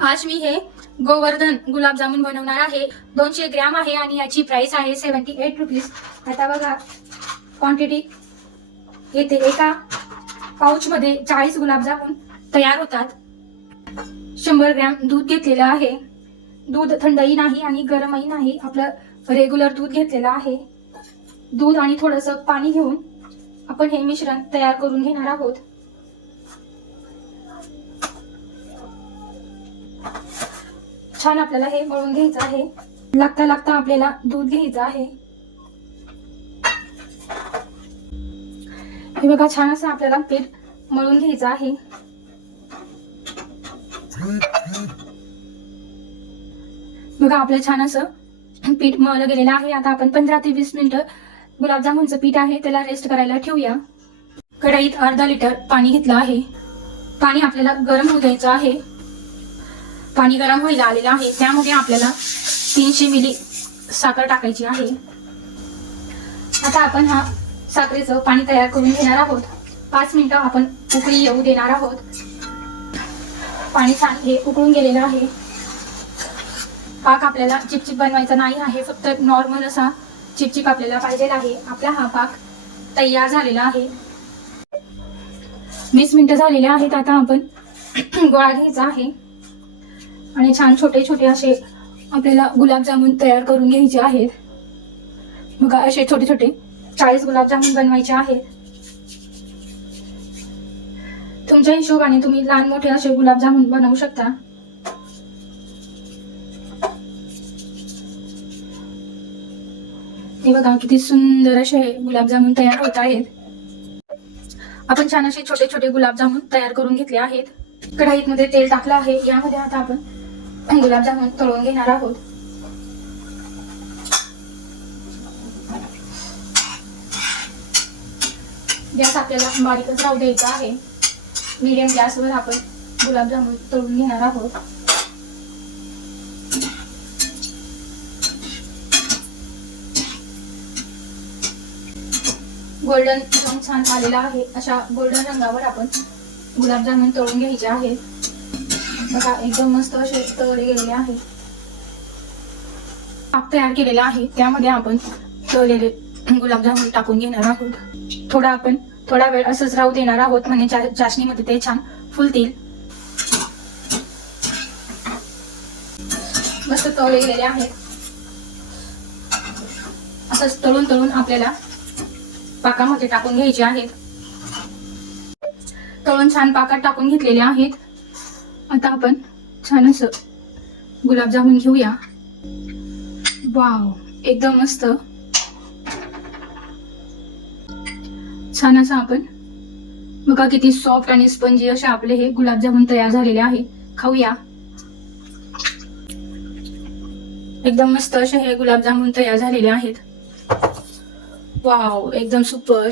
आज मी हे गोवर्धन गुलाबजामुन बनवणार आहे। 200 ग्रॅम आहे आणि याची प्राइस आहे 78 रुपीज। आता बघा क्वांटिटी येते, एका पाउच मध्ये 40 गुलाबजामुन तयार होतात। 100 ग्रॅम दूध घेतलेलं आहे। दूध थंडही नाही आणि गरमही नाही, आपलं रेग्युलर दूध घेतलेलं आहे। दूध आणि थोडंसं पाणी घेऊन आपण हे मिश्रण तयार करून घेणार आहोत। छान आपल्याला हे मळून घ्यायचं आहे। लागता लागता आपल्याला दूध घ्यायचं आहे। हे बघा छान असं आपल्याला पीठ मळून घ्यायचं आहे। बघा आपलं छान असं पीठ मळलं गेलेलं आहे। आता आपण 15 ते 20 मिनिटं गुलाबजामुनचं पीठ आहे त्याला रेस्ट करायला ठेवूया। कढईत अर्धा लिटर पाणी घेतलं आहे। पाणी आपल्याला गरम होऊ द्यायचं आहे। पाणी गरम व्हायला आलेलं आहे, त्यामध्ये आपल्याला 300 मिली साखर टाकायची आहे। आता आपण हा साखरेचं पाणी तयार करून घेणार आहोत। 5 मिनिटं आपण उकळी येऊ देणार आहोत। पाणी छान हे उकळून गेलेलं आहे। पाक आपल्याला चिपचिप बनवायचा नाही आहे, फक्त नॉर्मल असा चिपचिप आपल्याला पाहिजे आहे। आपला हा पाक तयार झालेला आहे। 20 मिनिटं झालेले आहेत। आता आपण गोळा घ्यायचा आहे आणि छान छोटे छोटे असे आपल्याला गुलाबजामुन तयार करून घ्यायचे आहेत। बघा असे छोटे छोटे 40 गुलाबजामुन बनवायचे आहेत। तुमच्या हिशोबाने तुम्ही लहान मोठे असे गुलाबजामुन बनवू शकता। हे बघा किती सुंदर असे गुलाबजामुन तयार होत आहेत। आपण छान असे छोटे छोटे गुलाबजामुन तयार करून घेतले आहेत। कढईत मध्ये तेल टाकलं आहे, यामध्ये आता आपण गुलाबजामुन तळून घेणार आहोत। गॅस आपल्याला बारीकच राहू द्यायचा आहे। मीडियम गॅसवर आपण गुलाबजामुन तळून घेणार आहोत। गोल्डन रंग छान आलेला आहे। अशा गोल्डन रंगावर आपण गुलाबजामुन तळून घ्यायचे आहेत। बघा एकदम मस्त असे तळले गेलेले आहे। पाक तयार केलेला आहे, त्यामध्ये आपण तळलेले गुलाबजामुन टाकून घेणार आहोत। थोडा वेळ असंच राहू देणार आहोत, म्हणजे चाशणीमध्ये ते छान फुलतील। मस्त तळले गेलेले आहेत। असंच तळून तळून आपल्याला पाकामध्ये टाकून घ्यायचे आहेत। तळून छान पाकात टाकून घेतलेले आहेत। आता आपण छान असं गुलाबजामुन घेऊया। वाव एकदम मस्त छान असं आपण बघा किती सॉफ्ट आणि स्पंजी असे आपले हे गुलाबजामुन तयार झालेले आहे। खाऊया। एकदम मस्त असे हे गुलाबजामुन तयार झालेले आहेत। वाव एकदम सुपर।